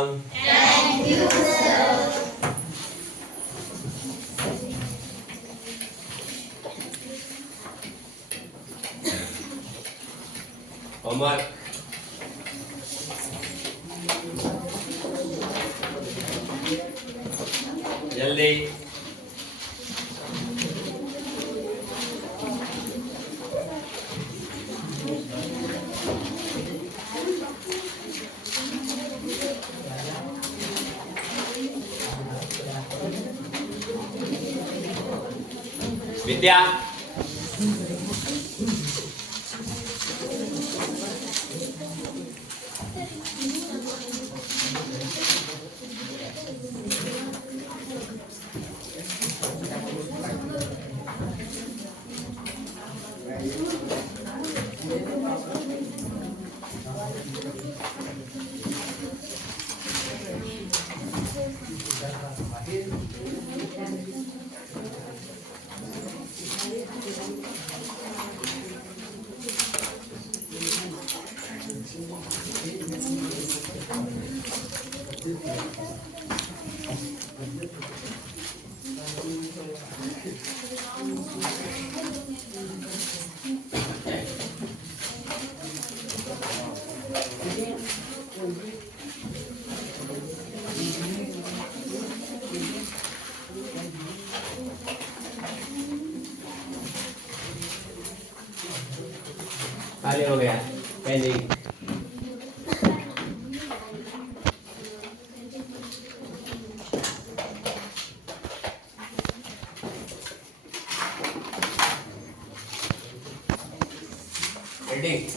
welcome. Thank you, sir. Homework. जल्दी. विद्या. खाली हो गया. Pending. Pending.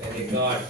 Very good.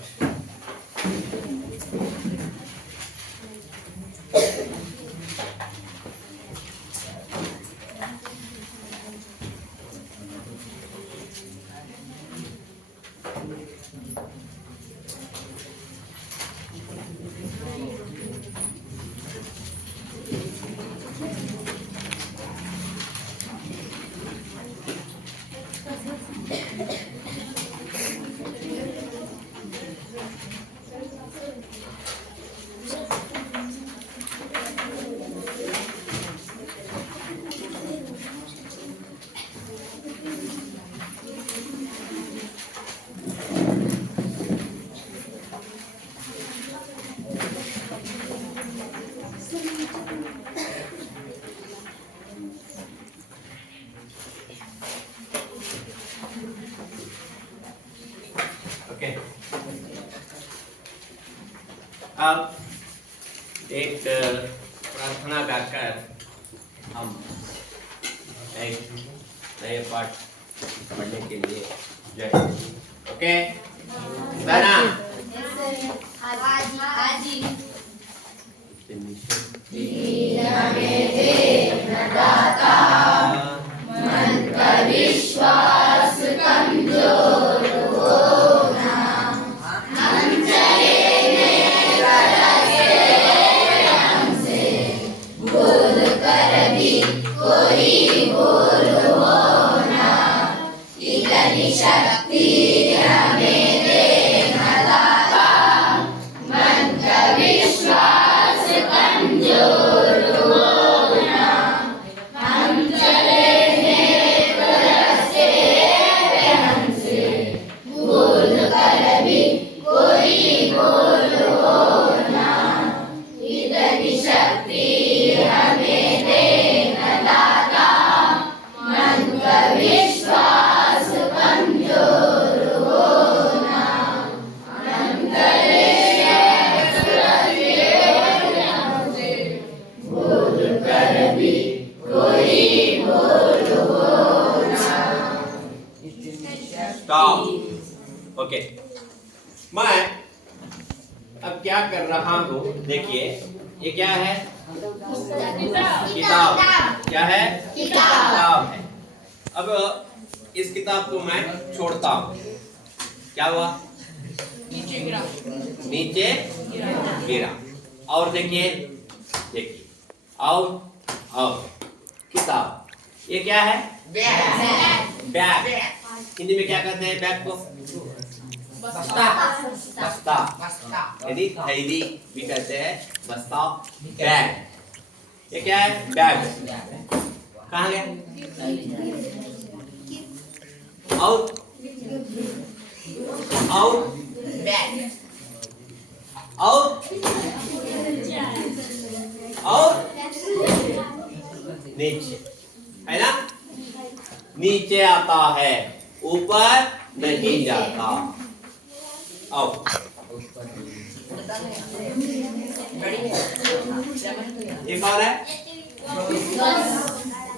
Okay. अब एक प्रार्थना गाकर हम एक नए पाठ पढ़ने के लिए जाएंगे. ओके. बना. हाजी. मन का विश्वास कमजोर होना, हम चले हमसे बोल कर भी कोई बोल होना, इतनी शक्ति हमें देना दाता, मन का विश्वास कमजोर होना, ओके, मैं अब क्या कर रहा हूँ, देखिए ये क्या है? किताब। क्या है? किताब है। अब इस किताब को मैं छोड़ता हूँ, क्या हुआ? नीचे गिरा। और देखिए और किताब, ये क्या है? बैग। हिंदी में क्या कहते हैं बैग को? बस्ता। यदि थैली भी कहते हैं, बस्ता, बैग। ये क्या है? बैग। कहाँ गया? और नीचे, है ना? नीचे आता है, ऊपर नहीं जाता। आओ, ये कौन है?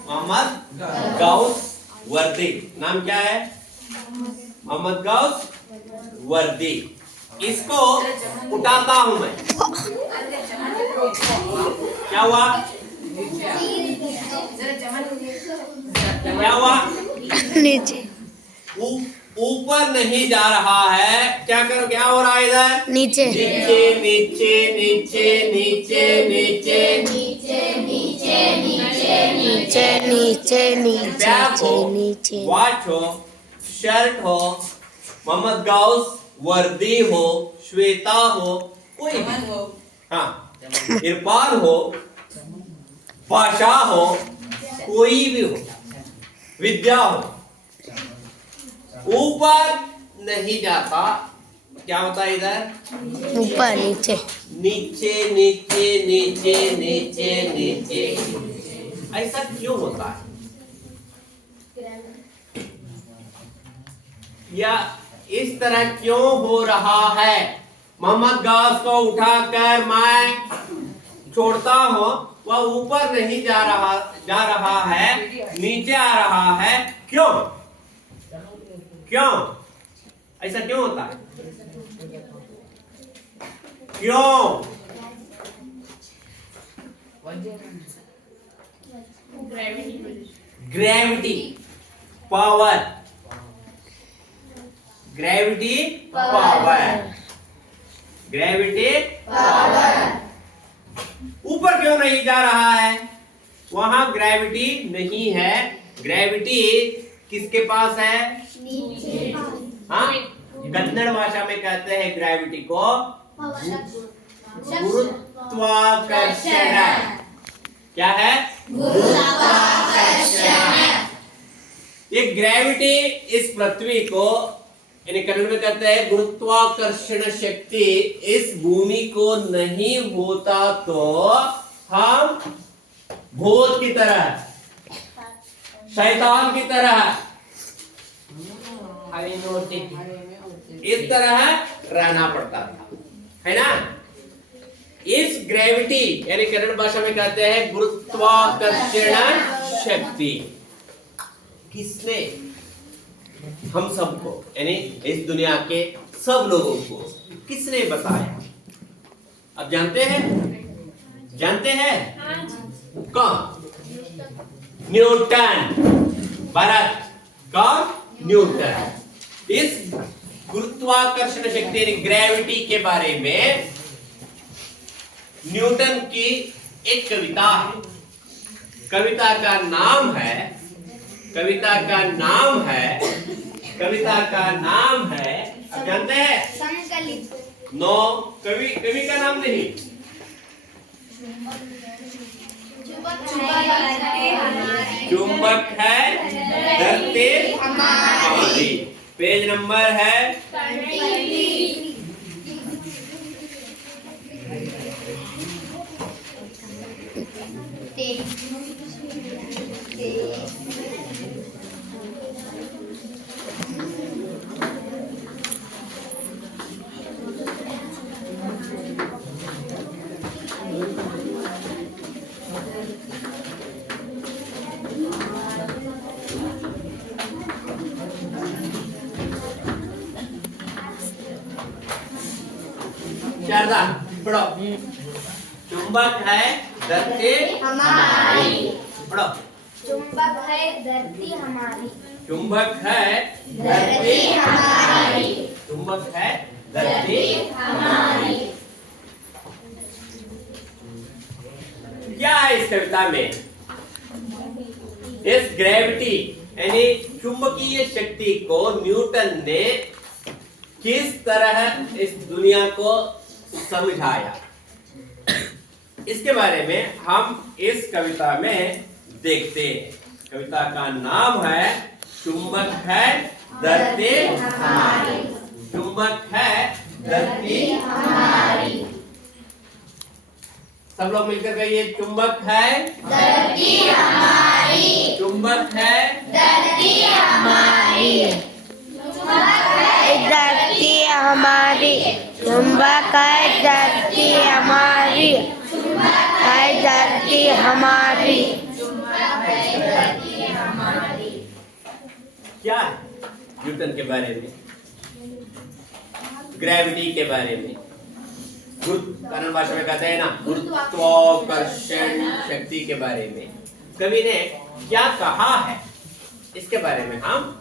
मोहम्मद गौस वर्दी। नाम क्या है? मोहम्मद गौस वर्दी। इसको उठाता हूं मैं, क्या हुआ? क्या हुआ? नीचे। ऊपर नहीं जा रहा है, क्या करो? क्या हो रहा है इधर? नीचे। नीचे नीचे नीचे नीचे नीचे नीचे नीचे बैग हो, नीचे। वॉच हो, शर्ट हो, मोहम्मद गौस वर्दी हो, श्वेता हो, कोई भी हो, हाँ, इरफान हो, बादशाह हो, कोई भी हो, विद्या हो, ऊपर नहीं जाता, क्या होता है इधर? ऊपर नीचे नीचे नीचे नीचे नीचे नीचे। ऐसा क्यों होता है? या इस तरह क्यों हो रहा है? मोहम्मद गौस को उठाकर मैं छोड़ता हूं, वह ऊपर नहीं जा रहा है, नीचे आ रहा है, क्यों? ऐसा क्यों होता है? क्यों? Gravity power. ऊपर क्यों नहीं जा रहा है? वहां ग्रेविटी नहीं है। ग्रेविटी किसके पास है? हाँ, कन्नड़ भाषा में कहते हैं ग्रेविटी को गुरुत्वाकर्षण। क्या है? ये ग्रेविटी इस पृथ्वी को, यानी कन्नड़ में कहते हैं गुरुत्वाकर्षण शक्ति, इस भूमि को नहीं होता तो हम भूत की तरह, शैतान की तरह, इस तरह रहना पड़ता था, है ना? इस ग्रेविटी, यानी कन्नड़ भाषा में कहते हैं गुरुत्वाकर्षण शक्ति, किसने हम सबको, यानी इस दुनिया के सब लोगों को किसने बताया? अब जानते हैं? कौन? न्यूटन। भारत कौन? न्यूटन। इस गुरुत्वाकर्षण शक्ति यानी ग्रेविटी के बारे में न्यूटन की एक कविता है। कविता का नाम है, आप जानते हैं? संकलित। नो, कवि का नाम नहीं। चुंबक है धरती हमारी। पेज नंबर है 33। शारदा पढ़ो। चुंबक है धरती हमारी। पढ़ो। चुंबक है धरती हमारी। चुंबक है धरती हमारी। चुंबक है धरती हमारी। क्या है इस कविता में? इस ग्रेविटी यानी चुंबकीय शक्ति को न्यूटन ने किस तरह इस दुनिया को समझाया, इसके बारे में हम इस कविता में देखते हैं। कविता का नाम है चुंबक है धरती हमारी। चुंबक है धरती हमारी। सब लोग मिलकर कहिए, चुंबक है धरती हमारी। चुंबक है धरती हमारी। धरती हमारी। चुंबक है धरती हमारी। है धरती हमारी। क्या है न्यूटन के बारे में, ग्रेविटी के बारे में, कन्नड़ भाषा में कहते हैं ना गुरुत्वाकर्षण शक्ति के बारे में कवि ने क्या कहा है, इसके बारे में हम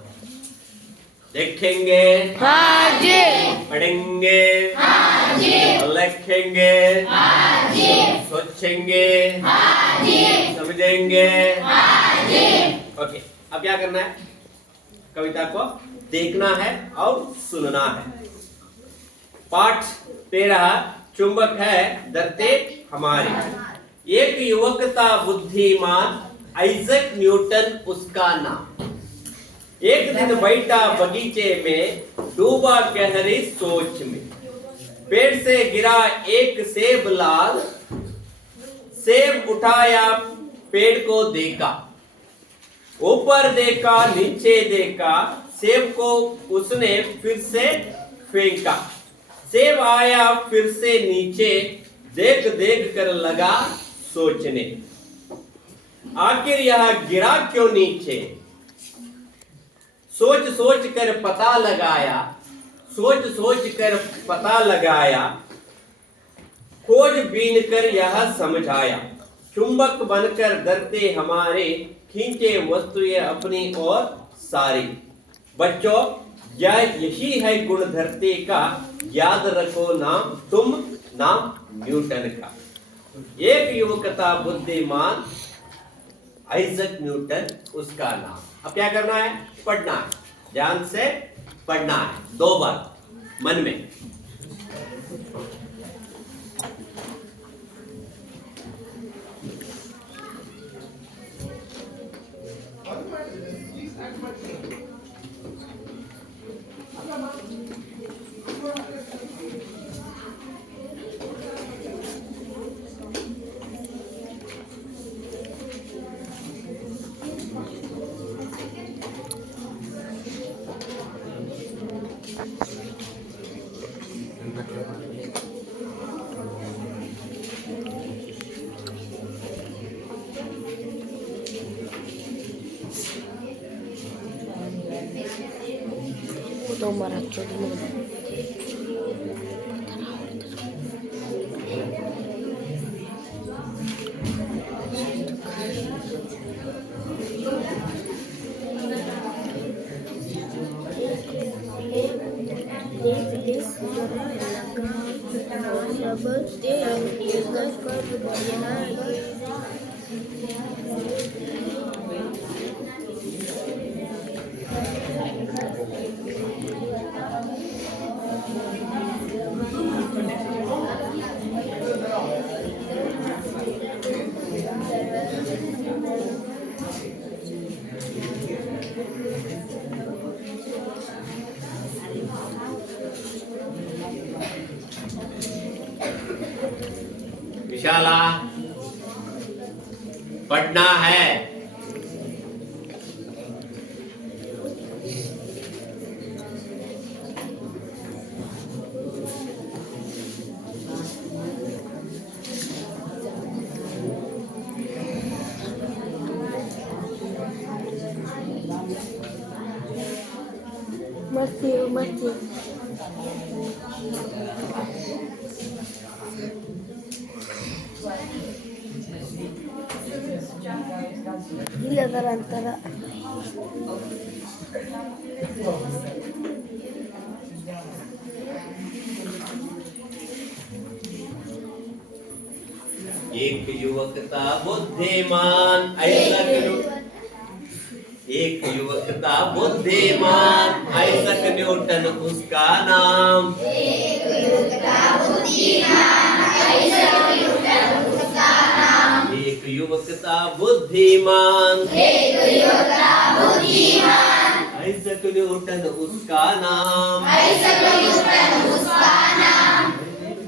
देखेंगे, हाँ जी, पढ़ेंगे, हाँ जी, लिखेंगे, हाँ जी, सोचेंगे, हाँ जी, समझेंगे। हाँ जी। ओके, अब क्या करना है? कविता को देखना है और सुनना है। पाठ 13 चुंबक है धरती हमारी। एक युवक था बुद्धिमान, आइजक न्यूटन उसका नाम। एक दिन बैठा बगीचे में, डूबा गहरी सोच में। पेड़ से गिरा एक सेब लाल, सेब उठाया पेड़ को देखा, ऊपर देखा नीचे देखा, सेब को उसने फिर से फेंका। सेब आया फिर से नीचे, देख देख कर लगा सोचने, आखिर यह गिरा क्यों नीचे। सोच सोच कर पता लगाया, सोच सोच कर पता लगाया, खोज बीन कर यह समझाया। चुंबक बनकर धरती हमारे, खींचे वस्तुएं अपनी ओर सारी। बच्चों, यही है गुण धरती का, याद रखो नाम तुम, नाम न्यूटन का। एक युवक था बुद्धिमान, आइजक न्यूटन उसका नाम। अब क्या करना है? पढ़ना है, ध्यान से पढ़ना है, 2 बार मन में। दो बार चोरी विशाला, पढ़ना है। मस्ती मस्ती अंतर एक युवक था बुद्धिमान, एक युवक था बुद्धिमान, आइजक न्यूटन उसका नाम। एक युवक था बुद्धिमान आइजक न्यूटन उसका नाम एक युवक था बुद्धिमान, एक युवक था बुद्धिमान आइजक न्यूटन उसका नाम। आइजक न्यूटन उसका नाम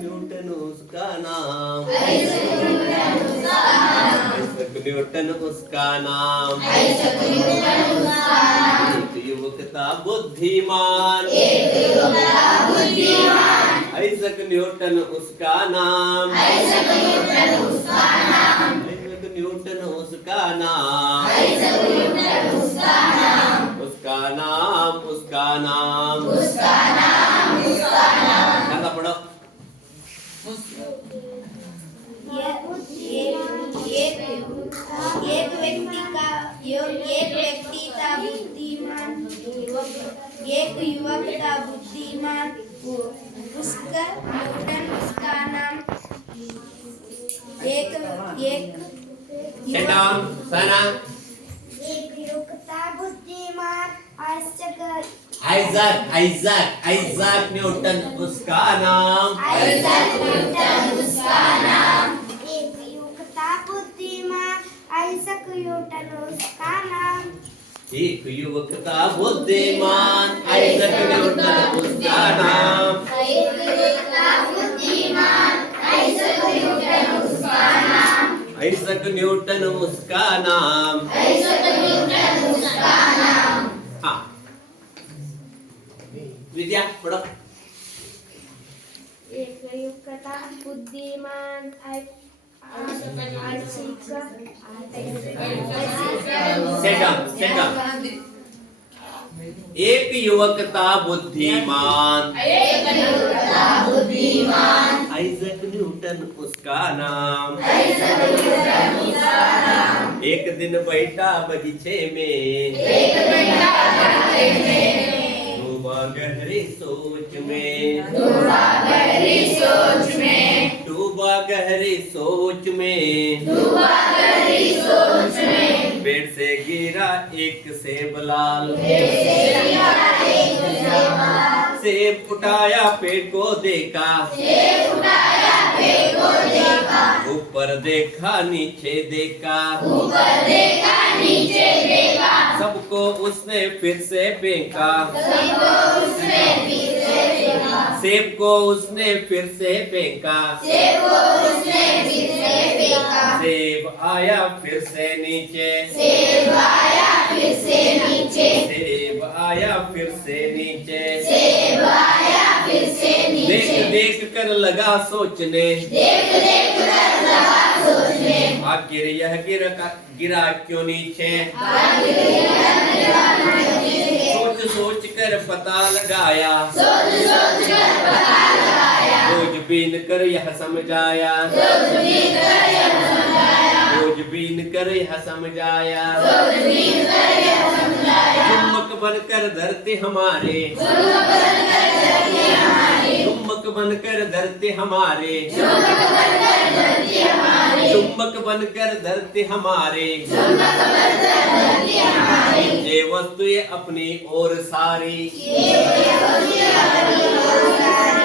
न्यूटन उसका नाम। आइजक न्यूटन उसका नाम आइजक न्यूटन उसका नाम। आइजक न्यूटन उसका नाम एक युवक था बुद्धिमान, एक युवक था बुद्धिमान आइजक न्यूटन उसका नाम। आइजक न्यूटन उसका नाम आइजक न्यूटन उसका नाम। आइजक न्यूटन उसका नाम उसका नाम, उसका नाम, उसका नाम उसका नाम ढंगा पढ़ो। एक व्यक्ति था बुद्धिमान एक युवक था बुद्धिमान उसका न्यूटन उसका नाम एक Sit down, Sana. एक युवक था बुद्धिमान आइजक न्यूटन उसका नाम। आइजक न्यूटन उसका नाम एक युवक था बुद्धिमान आइजक न्यूटन उसका नाम एक युवक था बुद्धिमान, आइजक न्यूटन उसका नाम। एक युवक था बुद्धिमान आइजक न्यूटन उसका नाम आइजक न्यूटन उसका नाम। आइजक न्यूटन उसका नाम हाँ, विद्या पढ़ो। एक युवक था बुद्धिमान Sit down, sit down. एक युवक था बुद्धिमान, एक युवक था बुद्धिमान आइजक न्यूटन उसका नाम। आइजक न्यूटन उसका नाम एक दिन बैठा बगीचे में, एक बेटा बगीचे में डूबा गहरी सोच में, डूबा गहरी सोच में डूबा गहरी सोच में। डूबा गहरी सोच में पेड़ से गिरा एक सेब लाल, सेब उठाया पेड़ को देखा, उठाया पेड़ को देखा ऊपर देखा नीचे देखा, ऊपर देखा नीचे देखा सबको उसने फिर से फेंका, सबको उसने फिर से देखा सेब को उसने फिर से फेंका। सेब को उसने फिर से फेंका सेब आया फिर से नीचे, सेब आया फिर से नीचे सेब आया फिर से नीचे। सेब आया फिर से देख नीचे देख कर लगा सोचने, देख देख कर लगा सोचने आखिर यह गिरा क्यों नीचे। सोच सोच कर पता लगाया, सोच सोच कर पता लगाया खोजबीन कर यह समझाया, खोजबीन कर यह समझाया खोजबीन कर यह समझाया। खोजबीन कर यह समझाया चुम्बक बनकर धरती हमारे, चुम्बक बनकर धरती हमारे, चुम्बक बनकर धरती हमारे। ये वस्तु ये अपनी और सारी।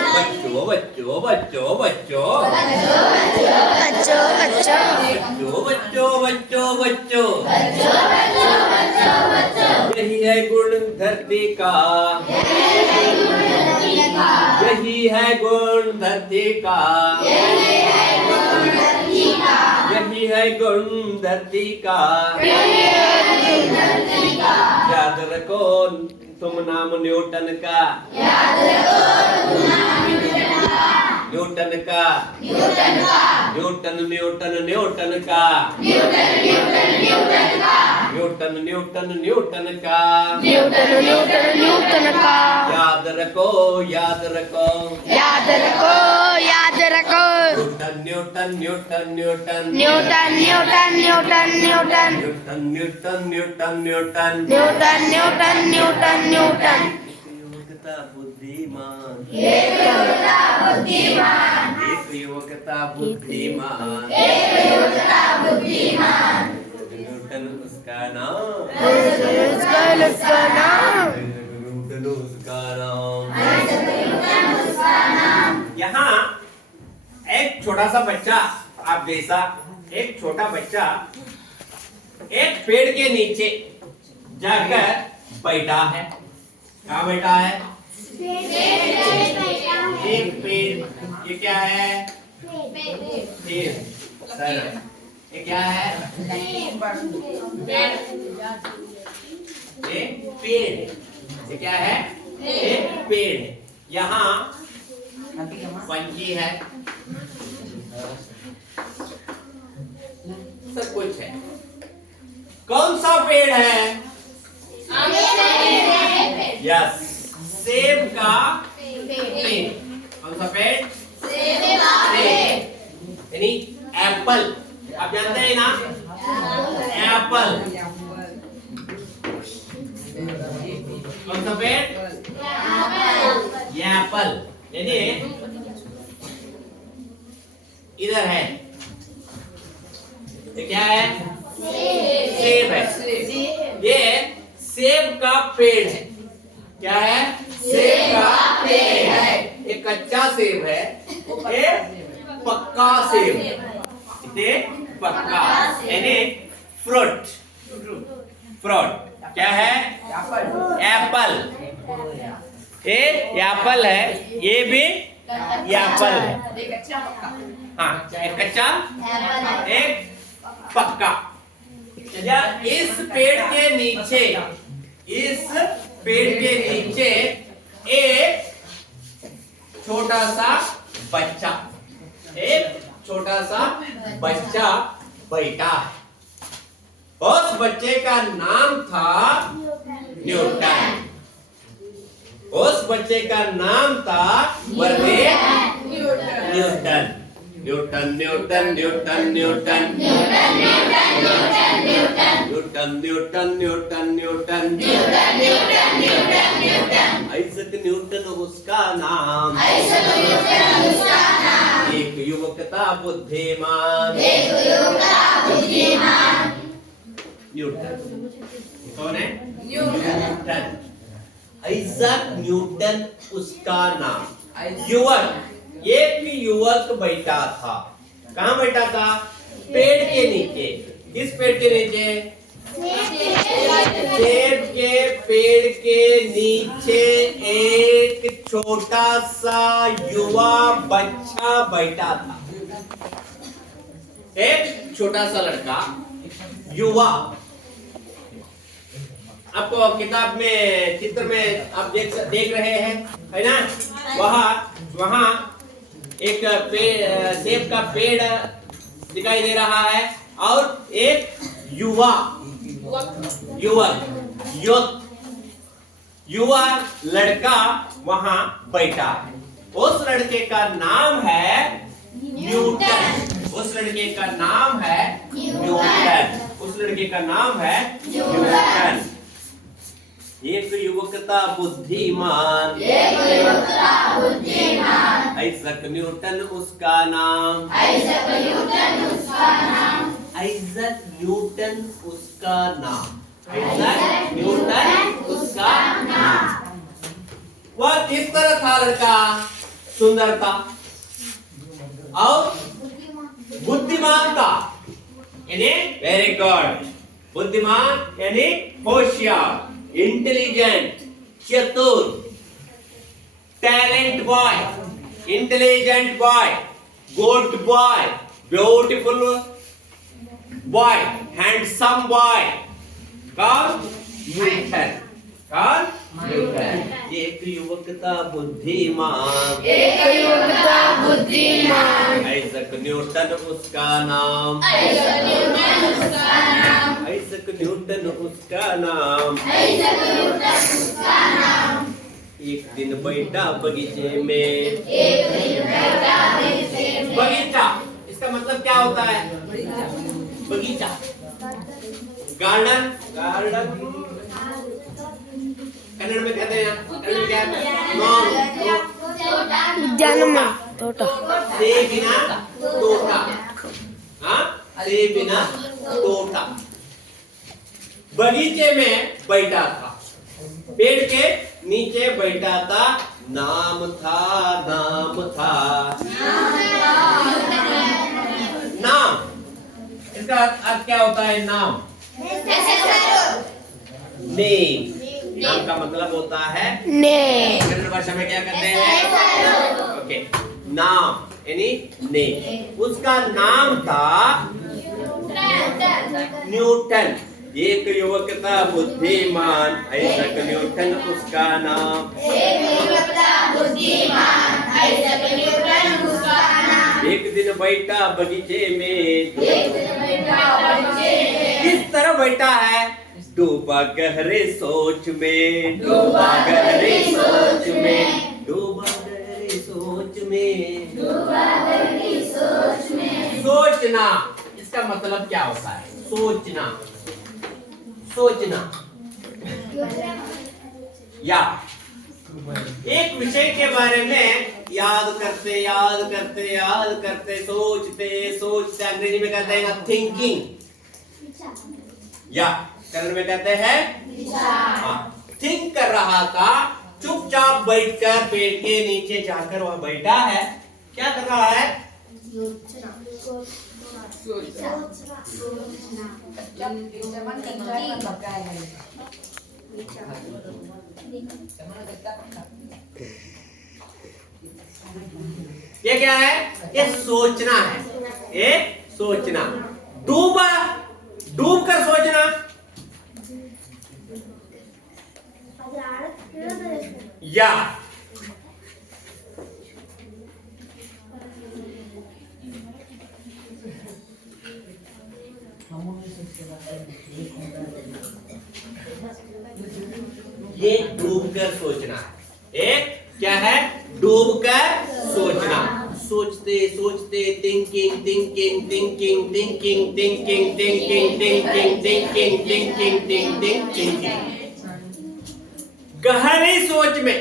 बच्चों बच्चों बच्चों बच्चों बच्चों बच्चों बच्चों यही है गुण धरती का, यही है गुण धरती का, यही है गुण धरती का। याद रखो तुम नाम न्यूटन का, न्यूटन न्यूटन का न्यूटन न्यूटन न्यूटन का न्यूटन का याद रखो न्यूटन बुद्धिमान एक युवकता बुद्धिमान न्यूटन उसका नाम न्यूटन उसका नाम। यहाँ एक छोटा सा बच्चा, आप जैसा एक छोटा बच्चा एक पेड़ के नीचे जाकर बैठा है। कहाँ बैठा है? एक पेड़। ये क्या है? पेड़। सर ये क्या है? एक पेड़। ये क्या है? एक पेड़। यहाँ पंछी है, सब कुछ है। कौन सा पेड़ है? यस, सेब का पेड़। कौन सा पेड़? सेब यानी एप्पल। आप जानते हैं ना? एप्पल। कौन सा पेड़? एप्पल। यानी इधर है, ये क्या है? सेब है। ये सेब का पेड़ है। क्या है? सेब का पेड़ है। एक कच्चा सेब है, एक पक्का सेब। ये पक्का यानी फ्रूट। क्या है? एप्पल। ये एप्पल है, ये भी एप्पल है। हाँ, एक कच्चा एक पक्का। इस पेड़ के नीचे एक छोटा सा बच्चा बैठा है। उस बच्चे का नाम था न्यूटन। उस बच्चे का नाम था न्यूटन। आइजैक न्यूटन उसका नाम। एक युवक था बुद्धिमान। न्यूटन कौन है? न्यूटन। आइजैक न्यूटन उसका नाम। युवक, एक युवक बैठा था। कहाँ बैठा था? पेड़ के नीचे। किस पेड़ के नीचे? सेब के पेड़ के नीचे एक छोटा सा युवा बच्चा बैठा था। एक छोटा सा लड़का, युवा। आपको किताब में, चित्र में आप देख रहे हैं, है ना? वहाँ एक सेब का पेड़ दिखाई दे रहा है और एक युवा लड़का वहाँ बैठा है। उस लड़के का नाम है न्यूटन। एक युवक था बुद्धिमान। आइजैक न्यूटन उसका नाम। वह किस तरह था लड़का? सुंदर था और बुद्धिमान था। यानी वेरी गुड। बुद्धिमान यानी होशियार, इंटेलिजेंट, चतुर, talent boy, intelligent boy, good boy, beautiful boy, handsome boy. कौन? न्यूटन। कौन? न्यूटन। एक युवक था बुद्धिमान, आइजैक न्यूटन उसका नाम, आइजैक न्यूटन उसका नाम। एक दिन बैठा बगीचे में, बगीचा इसका मतलब क्या होता है? बगीचा, गार्डन, गार्डन कन्नड़ में कहते हैं, कन्नड़ में क्या है? उद्यान में तोटा, से बिना तोटा, हाँ से बिना तोटा। बगीचे में बैठा था, पेड़ के नीचे बैठा था, नाम था, नाम था, नाम। इसका अर्थ क्या होता है? नाम, नेम। नाम का मतलब होता है ने, कन्नड़ भाषा में क्या कहते हैं? ओके, नाम यानी नेम। उसका नाम था न्यूटन। एक युवक था बुद्धिमान, आइजैक न्यूटन उसका नाम। एक दिन बैठा बगीचे में, किस तरह बैठा है? डूबा गहरे सोच में, डूबा गहरे सोच में, डूबा गहरे सोच में, सोचना। इसका मतलब क्या होता है? सोचना, सोचना या एक विषय के बारे में याद करते याद करते याद करते, सोचते सोचते, अंग्रेजी में कहते हैं थिंकिंग, या कन्नड़ में कहते हैं थिंक कर रहा था। चुपचाप बैठकर पेड़ के नीचे जाकर वहां बैठा है, क्या कर रहा है? ये क्या है? ये सोचना है, ये सोचना। डूबा, डूब कर सोचना, या ये डूब कर सोचना है। एक क्या है? डूब कर सोचना। सोचते सोचते, thinking thinking thinking thinking thinking thinking thinking thinking thinking thinking thinking, गहरी सोच में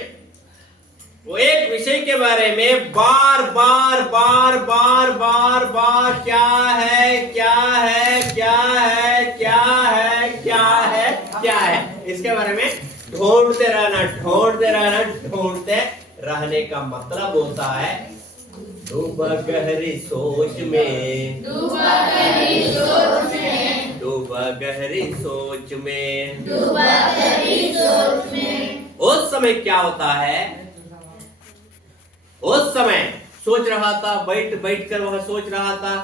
वो एक विषय के बारे में बार बार बार बार बार बार क्या है, क्या है, क्या है, क्या है, क्या है, क्या है, इसके बारे में ढूंढते रहना, ढूंढते रहना, ढूंढते रहने का मतलब होता है डूबा गहरी सोच में, डूबा गहरी सोच में, डूबा गहरी सोच में, डूबा गहरी सोच में। उस समय क्या होता है? उस समय सोच रहा था, बैठ बैठ कर वहां सोच रहा था,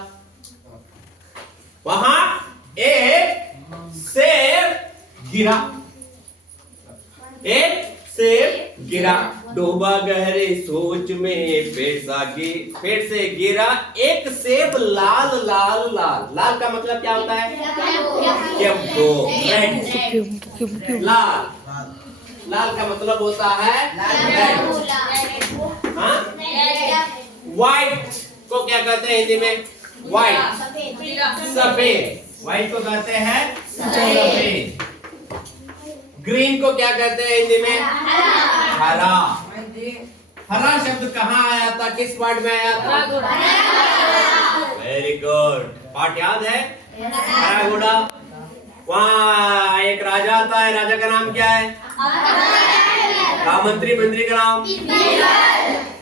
वहां एक सेब गिरा, एक सेब गिरा। डूबा गहरे सोच में, पेड़ से गिरा एक सेब, लाल लाल लाल। लाल का मतलब क्या होता है? लाल, लाल का मतलब होता है व्हाइट को क्या कहते हैं हिंदी में? व्हाइट, सफेद। व्हाइट को कहते हैं सफेद। ग्रीन को क्या कहते हैं हिंदी में? हरा। हरा शब्द कहाँ आया था? किस पार्ट में आया था? वेरी गुड, पार्ट याद है? हरा घोड़ा। वहाँ एक राजा आता है, राजा का नाम क्या है? मंत्री, मंत्री का नाम?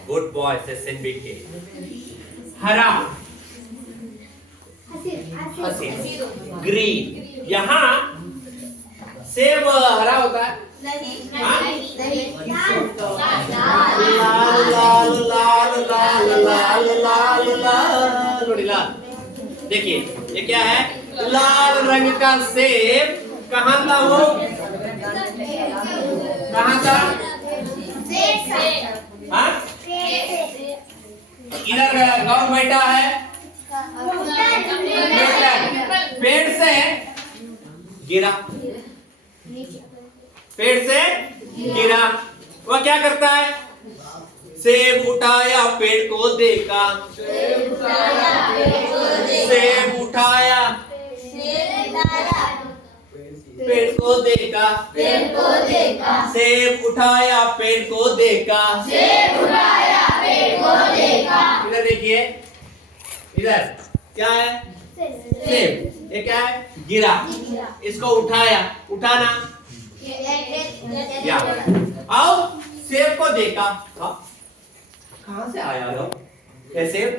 Good boy, SNBK। हरा, हसीन, ग्रीन। यहाँ सेब हरा होता है, लाल लाल लाल लाल लाल लाल लाल। देखिए ये क्या है? लाल रंग का सेब कहाँ था? वो कहाँ था? हाँ? इधर कौन बैठा है? पेड़ से गिरा, पेड़ से गिरा। वह क्या करता है? सेब उठाया पेड़ को देखा, सेब उठाया पेड़ को देखा, सेब उठाया पेड़ को देखा। इधर देखिए, इधर क्या है? सेब। ये क्या है? गिरा। इसको उठाया, उठाना या आओ सेब को देखा। कहां से आया लो? ये सेब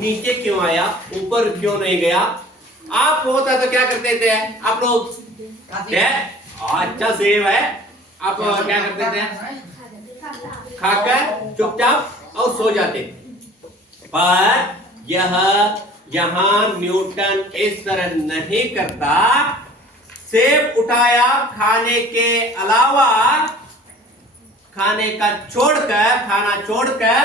नीचे क्यों आया, ऊपर क्यों नहीं गया? आप होता तो क्या करते थे आप लोग? अच्छा सेब है, आप क्या करते थे? खाकर चुपचाप और सो जाते। पर यहाँ न्यूटन इस तरह नहीं करता। सेब उठाया, खाने के अलावा खाने का खाना छोड़कर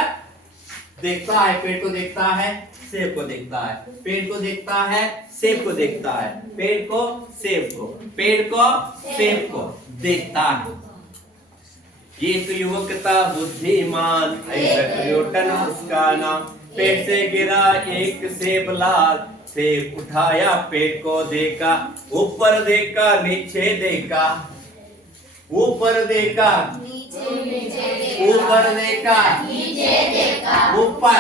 देखता है, पेड़ को देखता है, सेब को देखता है, पेड़ को देखता है, सेब को देखता है, पेड़ को सेब को, पेड़ को सेब को देखता है। ये तो युवक था बुद्धिमान, ऐसा न्यूटन उसका नाम। पेड़ से गिरा एक सेब लाल, सेब उठाया पेड़ को देखा, ऊपर देखा नीचे देखा, ऊपर देखा ऊपर देखा ऊपर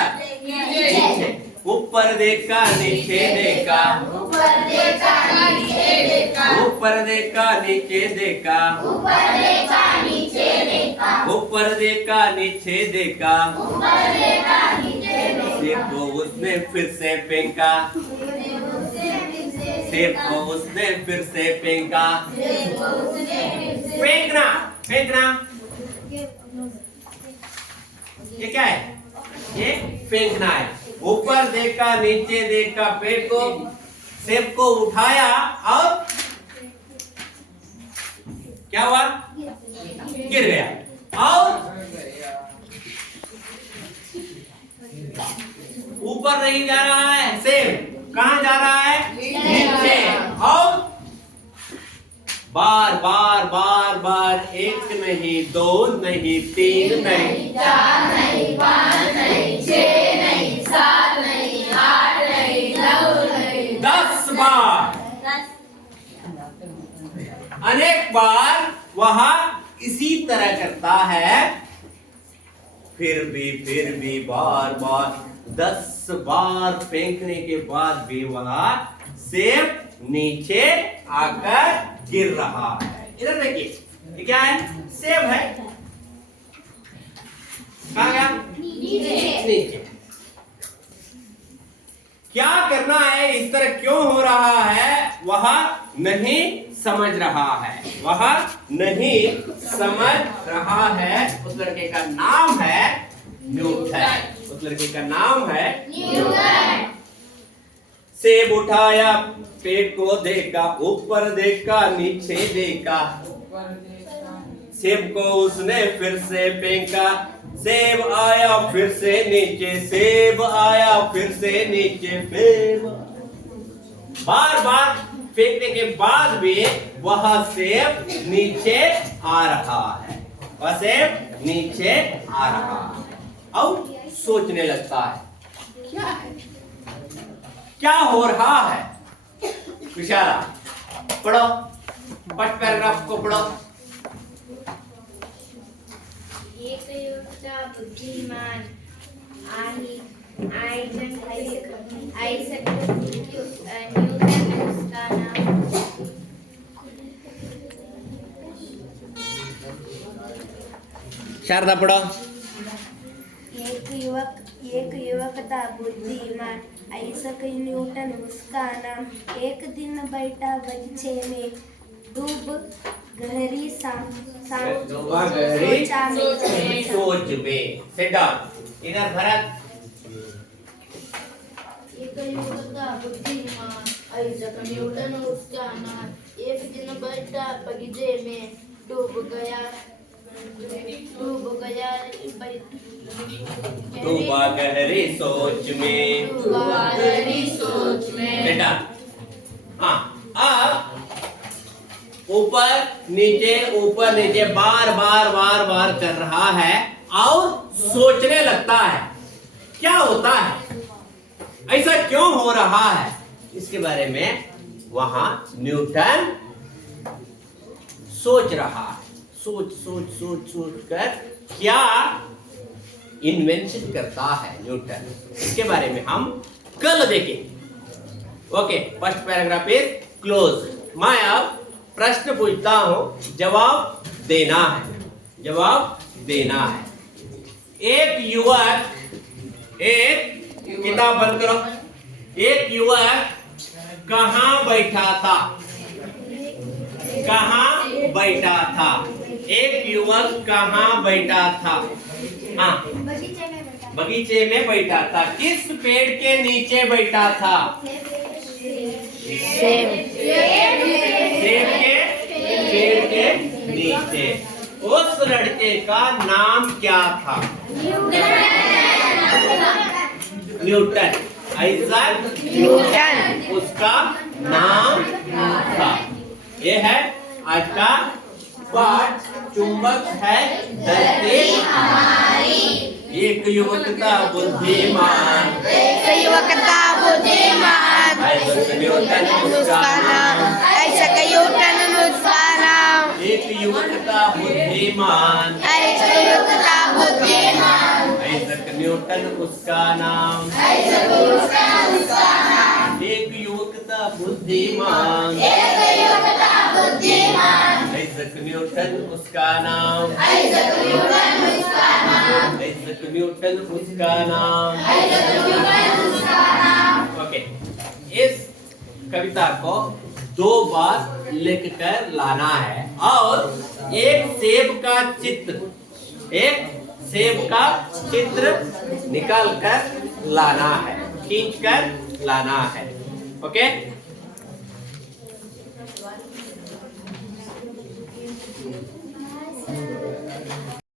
नीचे, ऊपर देखा नीचे देखा, ऊपर देखा नीचे देखा, ऊपर देखा नीचे देखा, ऊपर देखा नीचे देखा। सेब को उसने फिर से फेंका, सेब को उसने फिर से फेंका। फेंकना, फेंकना, ये क्या है? ये फेंकना है। ऊपर देखा नीचे देखा, पेड़ को सेब को उठाया और क्या हुआ? गिर गया। और ऊपर नहीं जा रहा है सेब, कहां जा रहा है? नीचे। और बार बार बार बार, एक नहीं, दो नहीं, तीन नहीं, 4 नहीं, 5 नहीं, 6 नहीं, 7 नहीं, 8 नहीं, 9 नहीं, 10 बार, अनेक बार वह इसी तरह करता है। फिर भी बार बार 10 बार फेंकने के बाद भी वह सेब नीचे आकर गिर रहा है। इधर देखिए, ये क्या है? सेब है। कहां गया? नीचे। क्या करना है, इस तरह क्यों हो रहा है, वह नहीं समझ रहा है, वह नहीं समझ रहा है। उस लड़के का नाम है न्यूटन, उस लड़के का नाम है न्यूटन। सेब उठाया पेड़ को देखा, ऊपर देखा नीचे देखा, सेब को उसने फिर से फेंका, सेब आया फिर से नीचे, सेब आया फिर से नीचे, बार बार फेंकने के बाद भी वह सेब नीचे आ रहा है, वह सेब नीचे आ रहा है। और सोचने लगता है, क्या हो रहा है? विचारा, पढ़ो, फर्स्ट पैराग्राफ को पढ़ो। एक युवक था बुद्धिमान आणि आइजैक न्यूटन उसका नाम। शारदा पढ़ो। एक युवक था बुद्धिमान, आइजैक न्यूटन उसका नाम। एक दिन बैठा बगीचे में, डूब गहरी सोच में। Sit down. इधर भरत। एक युवक था बुद्धिमान, आइजैक न्यूटन उसका नाम। एक दिन बैठा बगीचे में, डूब गया डूबा गहरी सोच में। बेटा हाँ, अब ऊपर नीचे बार बार कर रहा है और सोचने लगता है क्या होता है, ऐसा क्यों हो रहा है, इसके बारे में वहां न्यूटन सोच रहा है। सोच कर क्या इन्वेंशन करता है न्यूटन, इसके बारे में हम कल देखेंगे। Okay, first paragraph is close. मैं अब प्रश्न पूछता हूं, जवाब देना है। एक युवक, एक किताब बंद करो। एक युवक कहाँ बैठा था? एक युवक कहाँ बैठा था? हाँ, बगीचे में बैठा था। किस पेड़ के नीचे बैठा था? सेब के पेड़ के नीचे। उस लड़के का नाम क्या था? न्यूटन। आइजैक न्यूटन उसका नाम था। यह है आज का पाठ। चुंबक है धरती हमारी। एक युवक था बुद्धिमान, आइजैक न्यूटन उसका नाम। आइजैक न्यूटन उसका नाम। एक युवक था बुद्धिमान, आइजैक न्यूटन उसका नाम। एक युवक था बुद्धिमान, आइजैक न्यूटन उसका नाम। आइजैक न्यूटन उसका नाम। ओके, इस कविता को 2 बार लिखकर लाना है और एक सेब का चित्र निकाल कर लाना है, खींच कर लाना है। ओके।